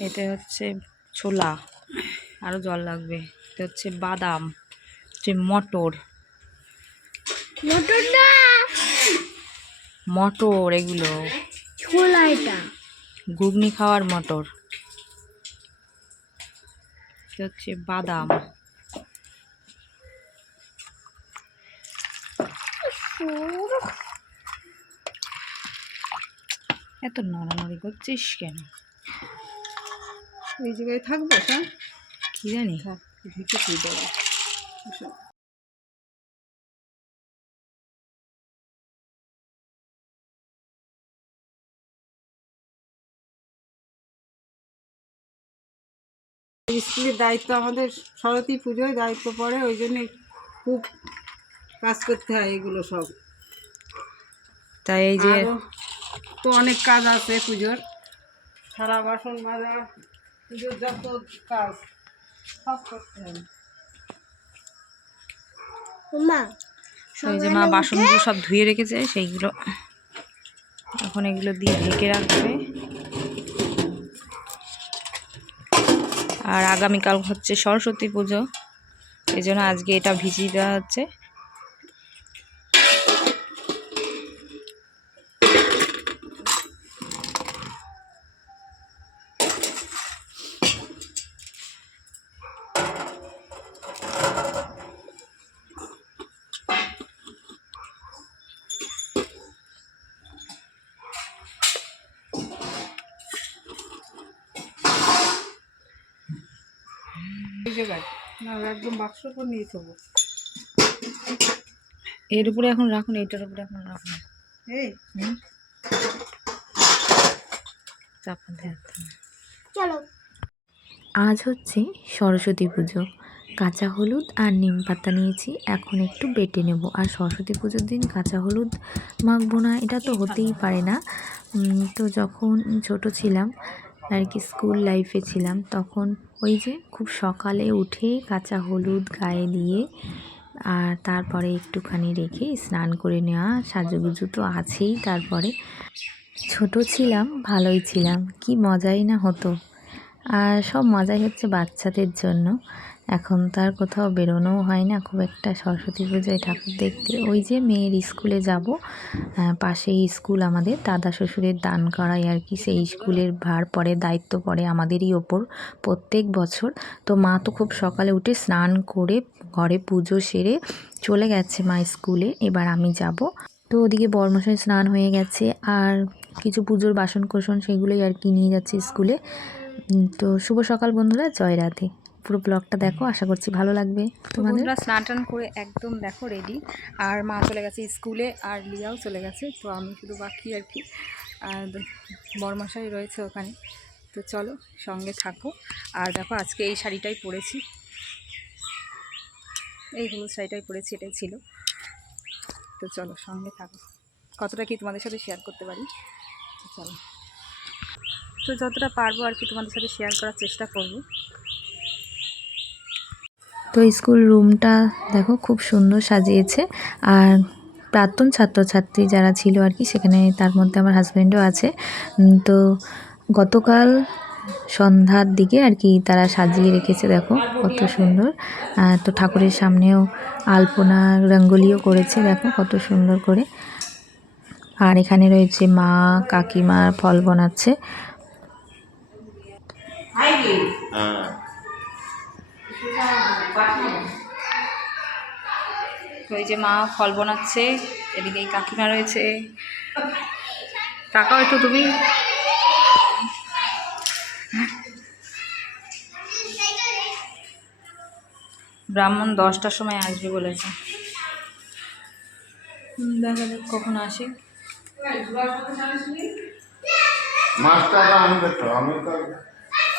এটা হচ্ছে ছোলা আরও জল লাগবে। এটা হচ্ছে বাদাম হচ্ছে মটর। মোটর না। মটর এগুলো। ছোলা এটা। ঘুগনি খাওয়ার মটর। হচ্ছে বাদাম। এত নড়ানড়ি করছিস কেন? এই জায়গায় থাকবে হ্যাঁ কি জানি? ঢেকে দিয়ে দেবো স্কুলের দায়িত্ব আমাদের সরস্বতী পুজোয় দায়িত্ব পড়ে ওই জন্য খুব কাজ করতে হয় এগুলো সব। তাই এই যে তো অনেক কাজ আছে পুজোর। থালা বাসন মাজা পুজোর যত কাজ সব করতে হবে। মা ওই যে মা বাসনগুলো সব ধুয়ে রেখেছে সেইগুলো এখন এগুলো দিয়ে ঢেকে রাখবে। আর আগামীকাল হচ্ছে সরস্বতী পুজো এই জন্য আজকে এটা ভিজিয়ে দেওয়া হচ্ছে। জায়গায়? না একদম বাক্স করে নিয়ে যাব এর উপরে এখন রাখুন এটার উপরে এখন রাখুন এই। চাপা দিয়ে চলো। আজ হচ্ছে সরস্বতী পুজো। কাঁচা হলুদ আর নিম পাতা নিয়েছি এখন একটু বেটে নেব। আর সরস্বতী পুজোর দিন কাঁচা হলুদ মাখবো না এটা তো হতেই পারে না। তো যখন ছোট ছিলাম আর কি স্কুল লাইফে ছিলাম তখন ওই যে খুব সকালে উঠে কাঁচা হলুদ গায়ে দিয়ে আর তারপরে একটুখানি রেখে স্নান করে নেওয়া, সাজুগুজু তো আছেই তারপরে। ছোট ছিলাম, ভালোই ছিলাম, কি মজাই না হতো। আর সব মজাই হচ্ছে বাচ্চাদের জন্য। এখন তার কোথাও বেরোনোও হয় না। খুব একটা সরস্বতী পুজোয় ঠাকুর দেখতে। ওই যে মেয়ের স্কুলে যাব পাশেই স্কুল আমাদের। দাদা শ্বশুরের দান করাই আর কি। সেই স্কুলের ভার পড়ে দায়িত্ব পড়ে আমাদেরই ওপর প্রত্যেক বছর। তো মা তো খুব সকালে উঠে স্নান করে, ঘরে পুজো সেরে চলে গেছে মা স্কুলে। এবার আমি যাব। তো ওদিকে বর্মশাই স্নান হয়ে গেছে আর কিছু পুজোর বাসন কোসন সেগুলোই আর কি নিয়ে যাচ্ছে স্কুলে। তো শুভ সকাল বন্ধুরা, জয় রাধে। পুরো ব্লগটা দেখো, আশা করছি ভালো লাগবে তোমাদের। স্নান টান করে একদম দেখো রেডি আর মা চলে গেছে স্কুলে, আর লিয়াও চলে গেছে, তো আমি শুধু বাকি আর কি। আর বরমাসাই রয়েছে ওখানে, তো চলো সঙ্গে থাকো। আর দেখো, আজকে এই শাড়িটাই পরেছি। এই হলুদ শাড়িটাই পরেছি, এটাই ছিল। তো চলো সঙ্গে থাকো। কতটা কি তোমাদের সাথে শেয়ার করতে পারি? তো চলো। তো যতটা পারব আর কি তোমাদের সাথে শেয়ার করার চেষ্টা করব। তো স্কুল রুমটা দেখো খুব সুন্দর সাজিয়েছে। আর প্রাক্তন ছাত্রছাত্রী যারা ছিল আর কি, সেখানে তার মধ্যে আমার হাজব্যান্ডও আছে। তো গতকাল সন্ধ্যার দিকে আর কি তারা সাজিয়ে রেখেছে দেখো, কত সুন্দর। তো ঠাকুরের সামনেও আলপনা রঙ্গোলিও করেছে দেখো, কত সুন্দর করে। আর এখানে রয়েছে মা, কাকিমা, ফল বানাচ্ছে। এই যে মা ফল বানাচ্ছে, এদিকে কাকিমা রয়েছে। টাকাও একটু, তুমি? ব্রাহ্মণ দশটার সময় আসবে বলেছে। দেখা যাক কখন আসে। মাছটা আমি আমি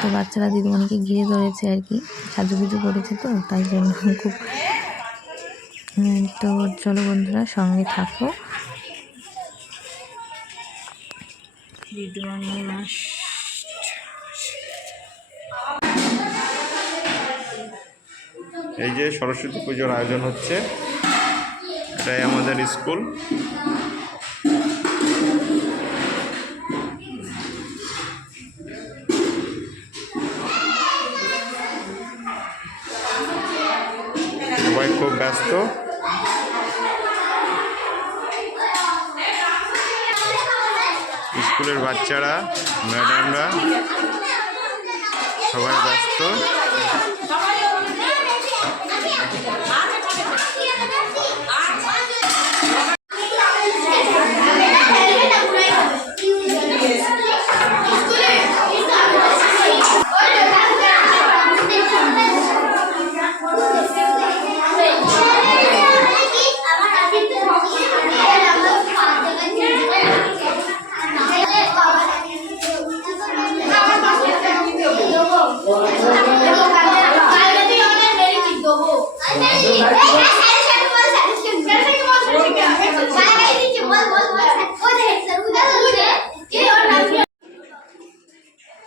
তো বাচ্চারা দিদিমণিকে ঘিরে ধরেছে আর কি। সাজুগুজু করেছে তো তাই জন্য খুব উম, তো চলো বন্ধুরা সঙ্গে থাকো। দিদিমণি মাস এই যে সরস্বতী পুজোর আয়োজন হচ্ছে এটাই আমাদের স্কুল। বাচ্চারা ম্যাডামরা সবাই ব্যস্ত।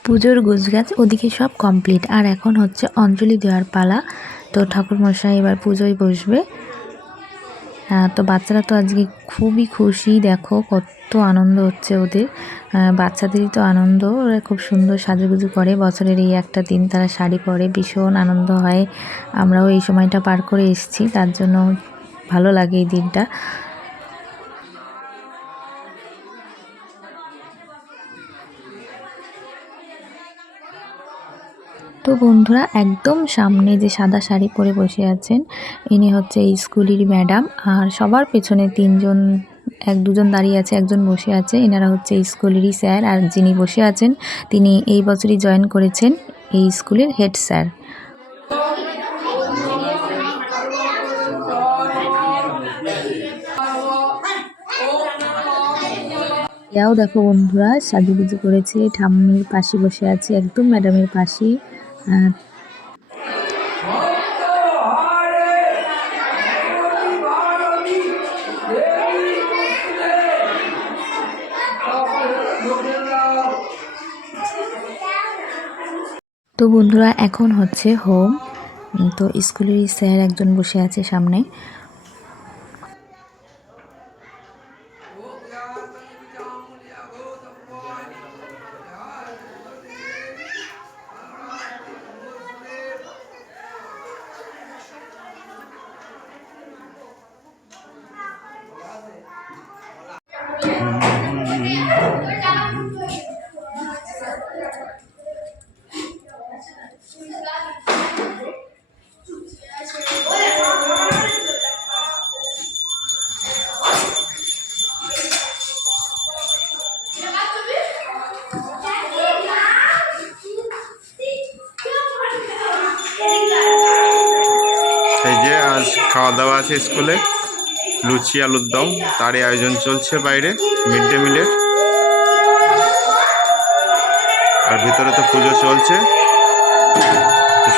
পুজোর গুজগাছ ওদিকে সব কমপ্লিট আর এখন হচ্ছে অঞ্জলি দেওয়ার পালা। তো ঠাকুরমশাই এবার পুজোয় বসবে। তো বাচ্চারা তো আজকে খুবই খুশি। দেখো, কত আনন্দ হচ্ছে ওদের। বাচ্চাদেরই তো আনন্দ। ওরা খুব সুন্দর সাজুগুজু করে। বছরের এই একটা দিন তারা শাড়ি পরে। ভীষণ আনন্দ হয়। আমরাও এই সময়টা পার করে এসেছি। তার জন্য ভালো লাগে এই দিনটা। তো বন্ধুরা একদম সামনে যে সাদা শাড়ি পরে বসে আছেন, ইনি হচ্ছে এই স্কুলেরই ম্যাডাম। আর সবার পেছনে তিনজন, এক দুজন দাঁড়িয়ে আছে, একজন বসে আছে। এনারা হচ্ছে স্কুলেরই স্যার, আর যিনি বসে আছেন, তিনি এই বছরই জয়েন করেছেন এই স্কুলের হেড স্যার। দেখো বন্ধুরা, সাজুগুজু করেছে, ঠাম্মির পাশে বসে আছে, একদম ম্যাডামের পাশে তো বন্ধুরা এখন হচ্ছে হোম তো স্কুলের স্যার একজন বসে আছে সামনে। এই যে আজ খাওয়া দাওয়া আছে স্কুলে। লুচি, আলুর দম, তারই আয়োজন চলছে বাইরে, মিড ডে মিলের। আর ভিতরে তো পুজো চলছে।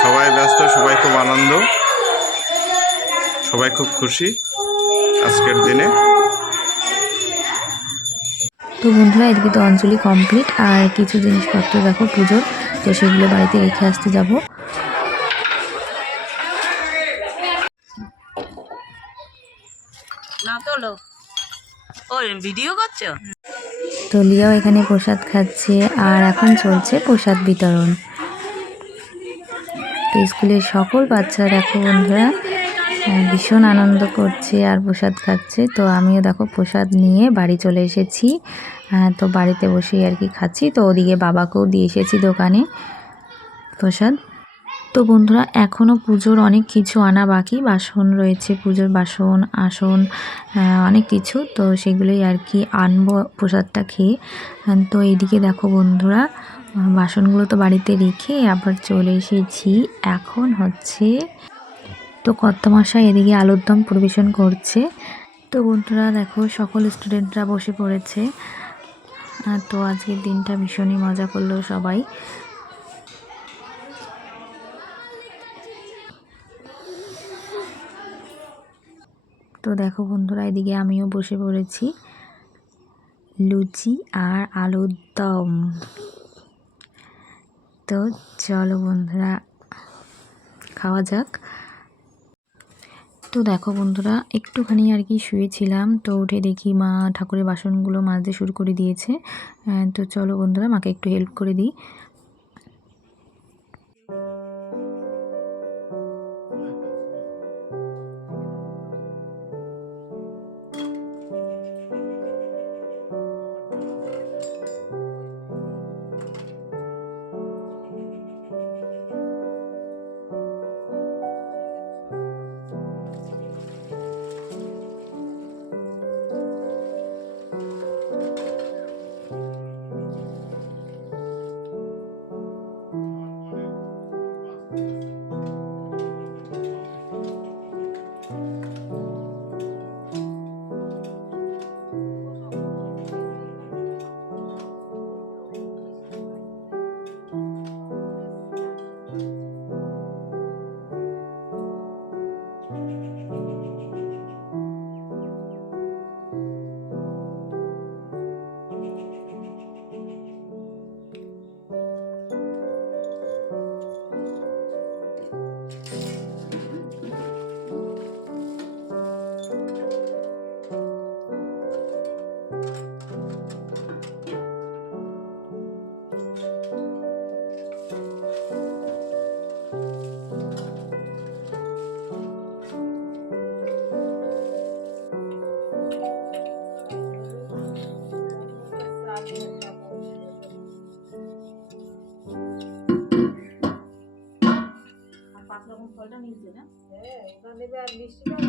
সবাই ব্যস্ত, সবাই খুব আনন্দ। সবাই খুব খুশি আজকের দিনে। তো বন্ধুরা, এদিকে তো অঞ্জলি কমপ্লিট আর কিছু জিনিসপত্র দেখো পুজোর, তো সেগুলো বাড়িতে রেখে আসতে যাব। না এখানে প্রসাদ খাচ্ছে আর এখন চলছে প্রসাদ বিতরণ। তো স্কুলের সকল বাচ্চা দেখো বন্ধুরা ভীষণ আনন্দ করছে আর প্রসাদ খাচ্ছে। তো আমিও দেখো প্রসাদ নিয়ে বাড়ি চলে এসেছি। তো বাড়িতে বসেই আর কি খাচ্ছি। তো ওদিকে বাবাকেও দিয়ে এসেছি দোকানে। প্রসাদ? তো বন্ধুরা এখনও পুজোর অনেক কিছু আনা বাকি। বাসন রয়েছে, পুজোর বাসন, আসন অনেক কিছু। তো সেগুলোই আর কি আনব প্রসাদটা খেয়ে। তো এইদিকে দেখো বন্ধুরা বাসনগুলো তো বাড়িতে রেখে আবার চলে এসেছি। এখন হচ্ছে তো কর্তামশাই এদিকে আলুর দম পরিবেশন করছে। তো বন্ধুরা, দেখো সকল স্টুডেন্টরা বসে পড়েছে। তো আজকের দিনটা ভীষণই মজা করল সবাই। তো দেখো বন্ধুরা, এদিকে আমিও বসে পড়েছি। লুচি আর আলুর দম। তো চলো বন্ধুরা, খাওয়া যাক। তো দেখো বন্ধুরা, একটুখানি আর কি শুয়েছিলাম, তো উঠে দেখি মা ঠাকুরের বাসনগুলো মাজতে শুরু করে দিয়েছে। তো চলো বন্ধুরা, মাকে একটু হেল্প করে দিই। না পারাবে না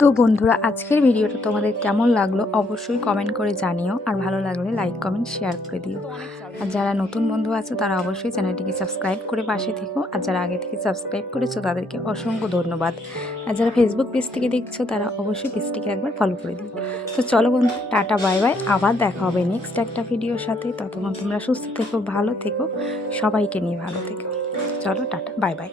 তো বন্ধুরা, আজকের ভিডিওটা তোমাদের কেমন লাগল অবশ্যই কমেন্ট করে জানিও। আর ভালো লাগলে লাইক কমেন্ট শেয়ার করে দিও। আর যারা নতুন বন্ধু আছো, তারা অবশ্যই চ্যানেলটিকে সাবস্ক্রাইব করে পাশে থেকো। আর যারা আগে থেকে সাবস্ক্রাইব করেছ, তাদেরকে অসংখ্য ধন্যবাদ। আর যারা ফেসবুক পেজ থেকে দেখছ, তারা অবশ্যই পেজটিকে একবার ফলো করে দিও। তো চলো বন্ধু, টাটা বাই বাই আবার দেখা হবে নেক্সট একটা ভিডিওর সাথে। ততক্ষণ তোমরা সুস্থ থেকো, ভালো থেকো। সবাইকে নিয়ে ভালো থেকো। চলো, টাটা বাই বাই